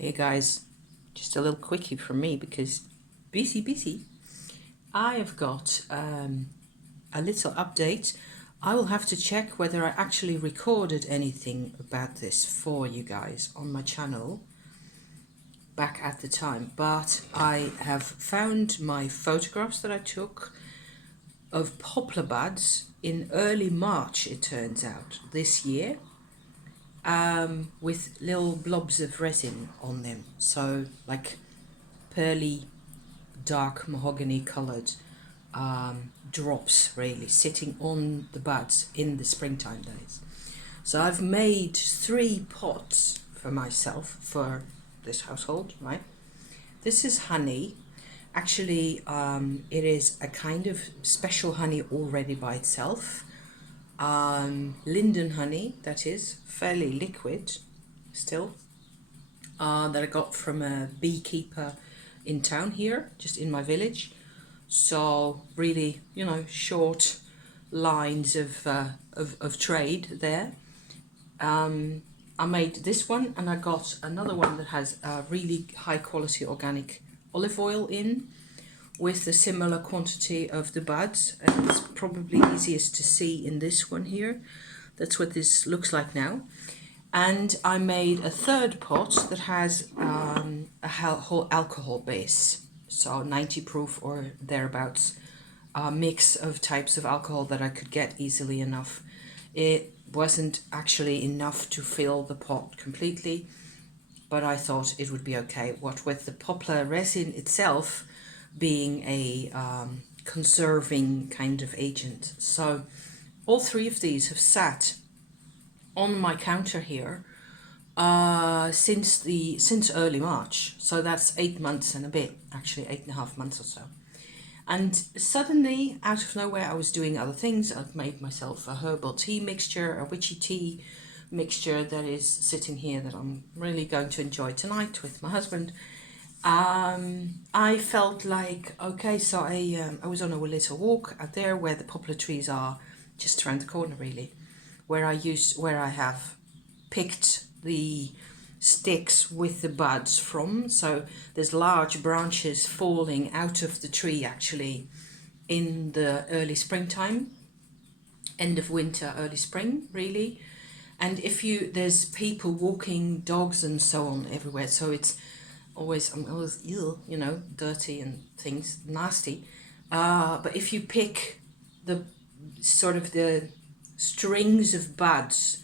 Hey guys, just a little quickie from me because busy. I have got a little update. I will have to check whether I actually recorded anything about this for you guys on my channel back at the time, but I have found my photographs that I took of poplar buds in early March, it turns out, this year. With little blobs of resin on them, so like pearly dark mahogany coloured drops really sitting on the buds in the springtime days. So I've made 3 pots for myself for this household, right? This is honey. Actually, it is a kind of special honey already by itself. Linden honey, that is, fairly liquid still, that I got from a beekeeper in town here, just in my village. So really, short lines of trade there. I made this one, and I got another one that has a really high quality organic olive oil in, with a similar quantity of the buds, and it's probably easiest to see in this one here. That's what this looks like now. And I made a third pot that has a whole alcohol base, so 90 proof or thereabouts, a mix of types of alcohol that I could get easily enough. It wasn't actually enough to fill the pot completely, but I thought it would be okay. What with the poplar resin itself being a conserving kind of agent. So all 3 of these have sat on my counter here since early March. So that's 8 months and a bit, actually 8.5 months or so. And suddenly, out of nowhere, I was doing other things. I've made myself a herbal tea mixture, a witchy tea mixture that is sitting here that I'm really going to enjoy tonight with my husband. I felt like, okay, so I was on a little walk out there where the poplar trees are, just around the corner really, where I have picked the sticks with the buds from. So there's large branches falling out of the tree actually in the early springtime, end of winter, early spring really. And there's people walking, dogs and so on everywhere, so I'm always ill, dirty and things, nasty. But if you pick the strings of buds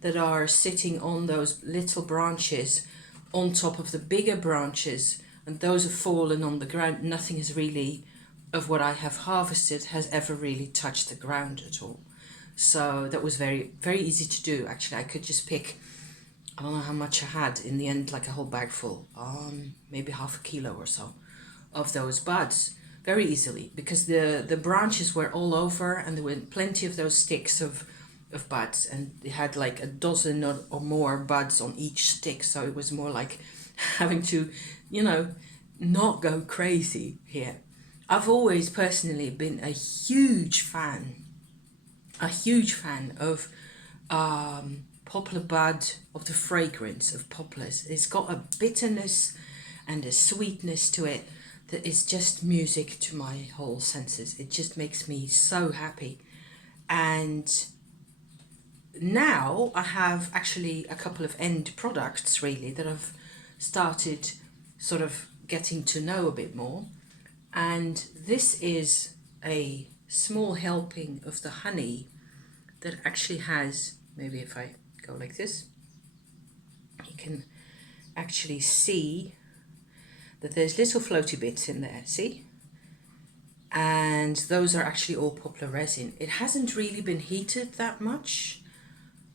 that are sitting on those little branches on top of the bigger branches, and those have fallen on the ground, nothing is really of what I have harvested has ever really touched the ground at all. So that was very, very easy to do. Actually, I could just pick, I don't know how much I had in the end, like a whole bag full, maybe half a kilo or so of those buds very easily, because the branches were all over and there were plenty of those sticks of buds, and they had like a dozen or more buds on each stick. So it was more like having to, not go crazy here. I've always personally been a huge fan of poplar bud, of the fragrance of poplars. It's got a bitterness and a sweetness to it that is just music to my whole senses. It just makes me so happy. And now I have actually a couple of end products really that I've started sort of getting to know a bit more. And this is a small helping of the honey that actually has, maybe if I go like this, you can actually see that there's little floaty bits in there, see? And those are actually all poplar resin. It hasn't really been heated that much.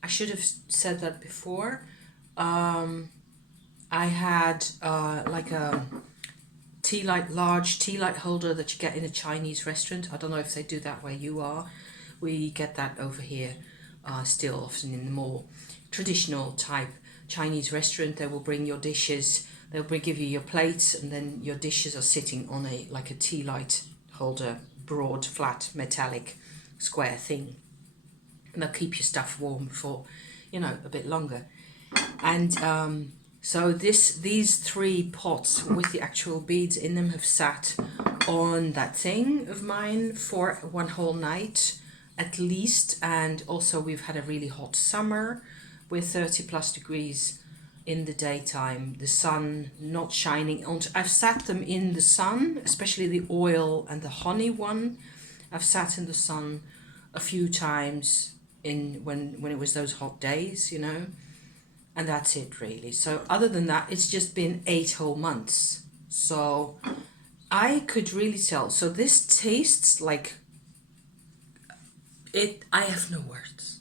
I should have said that before. I had like a large tea light holder that you get in a Chinese restaurant. I don't know if they do that where you are. We get that over here still, often in the more traditional type Chinese restaurant. They will bring your dishes, give you your plates, and then your dishes are sitting on a tea light holder, broad, flat, metallic, square thing. And they'll keep your stuff warm for, a bit longer. And So these 3 pots with the actual beads in them have sat on that thing of mine for one whole night at least. And also we've had a really hot summer with 30+ degrees in the daytime, the sun not shining on. I've sat them in the sun, especially the oil and the honey one. I've sat in the sun a few times in when it was those hot days, you know, and that's it really. So other than that, it's just been 8 whole months. So I could really tell. So this tastes like it. I have no words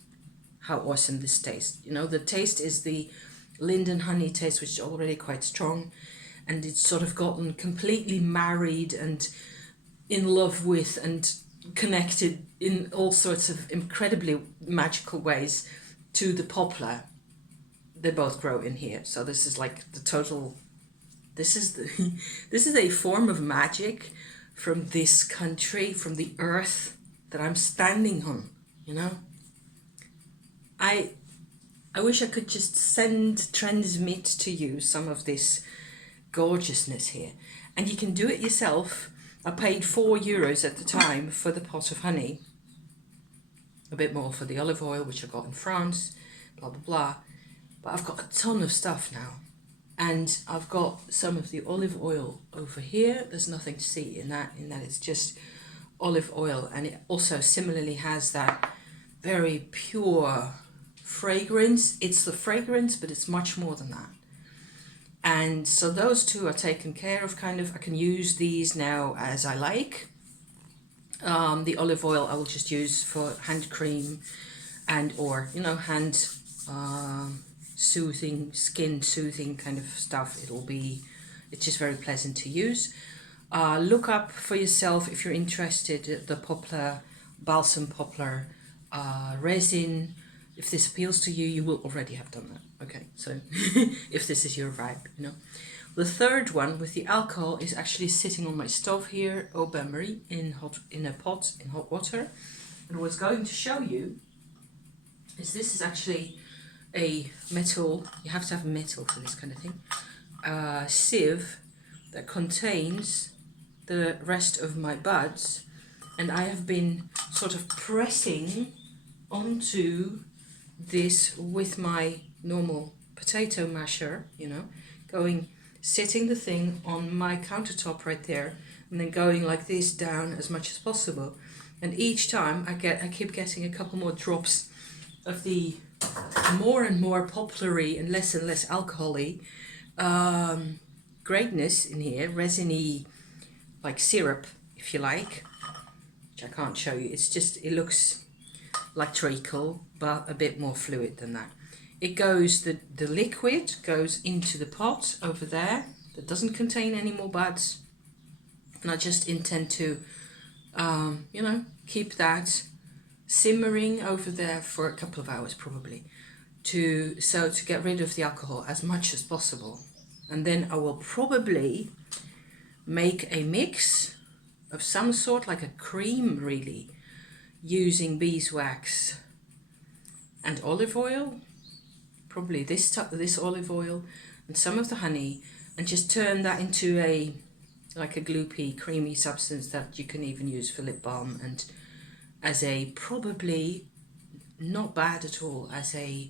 how awesome this tastes. You know, the taste is the linden honey taste, which is already quite strong, and it's sort of gotten completely married and in love with and connected in all sorts of incredibly magical ways to the poplar. They both grow in here, so this is like the total. This is the this is a form of magic from this country, from the earth that I'm standing on. You know, I wish I could just transmit to you some of this gorgeousness here, and you can do it yourself. I paid €4 at the time for the pot of honey, a bit more for the olive oil, which I got in France, blah blah blah. But I've got a ton of stuff now, and I've got some of the olive oil over here. There's nothing to see in that it's just olive oil, and it also similarly has that very pure fragrance. It's the fragrance, but it's much more than that. And so those 2 are taken care of, kind of. I can use these now as I like. The olive oil I will just use for hand cream and or, you know, hand soothing, skin soothing kind of stuff. It's just very pleasant to use. Look up for yourself if you're interested, the poplar, balsam poplar resin. If this appeals to you, you will already have done that. Okay, so if this is your vibe, you know. The third one with the alcohol is actually sitting on my stove here, au bain-marie, in a pot in hot water. And what I was going to show you is this is actually a metal, you have to have metal for this kind of thing, sieve that contains the rest of my buds, and I have been sort of pressing onto this with my normal potato masher, you know, sitting the thing on my countertop right there, and then going like this down as much as possible. And each time I keep getting a couple more drops of the more and more poplary and less alcohol-y greatness in here, resiny, like syrup, if you like, which I can't show you. It's just, it looks like treacle, but a bit more fluid than that. It goes, the liquid goes into the pot over there that doesn't contain any more buds, and I just intend to, you know, keep that simmering over there for a couple of hours probably, to get rid of the alcohol as much as possible. And then I will probably make a mix of some sort, like a cream really, using beeswax and olive oil, probably this olive oil and some of the honey, and just turn that into like a gloopy, creamy substance that you can even use for lip balm, and as a, probably not bad at all, as a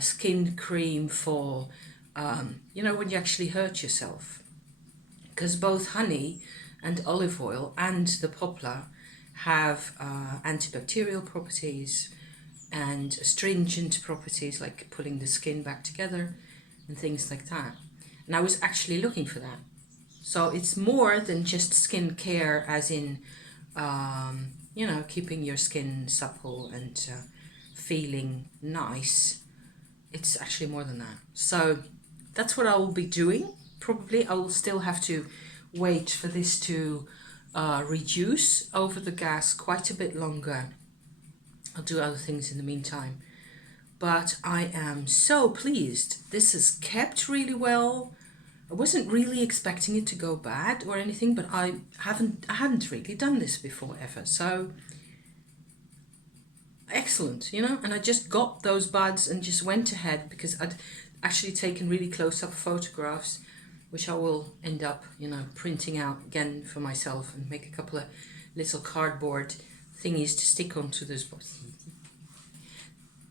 skin cream for, you know, when you actually hurt yourself. Because both honey and olive oil and the poplar have antibacterial properties and astringent properties, like pulling the skin back together and things like that. And I was actually looking for that. So it's more than just skin care, as in, you know, keeping your skin supple and feeling nice. It's actually more than that. So that's what I will be doing. Probably I will still have to wait for this to reduce over the gas quite a bit longer. I'll do other things in the meantime. But I am so pleased. This has kept really well. I wasn't really expecting it to go bad or anything, but I hadn't really done this before ever. So excellent, you know. And I just got those buds and just went ahead, because actually taken really close-up photographs, which I will end up, you know, printing out again for myself and make a couple of little cardboard thingies to stick onto this box.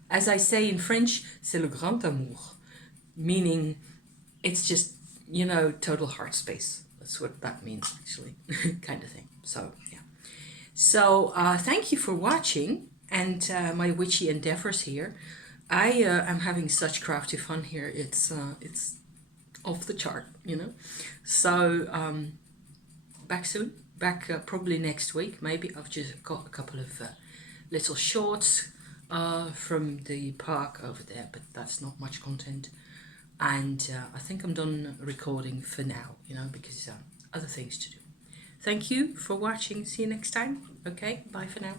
As I say in French, c'est le grand amour, meaning it's just, you know, total heart space. That's what that means, actually, kind of thing. So, yeah. So, thank you for watching and my witchy endeavors here. I am having such crafty fun here. It's off the chart, you know. So, back soon. Back probably next week, maybe. I've just got a couple of little shorts from the park over there, but that's not much content. And I think I'm done recording for now, you know, because other things to do. Thank you for watching. See you next time. Okay, bye for now.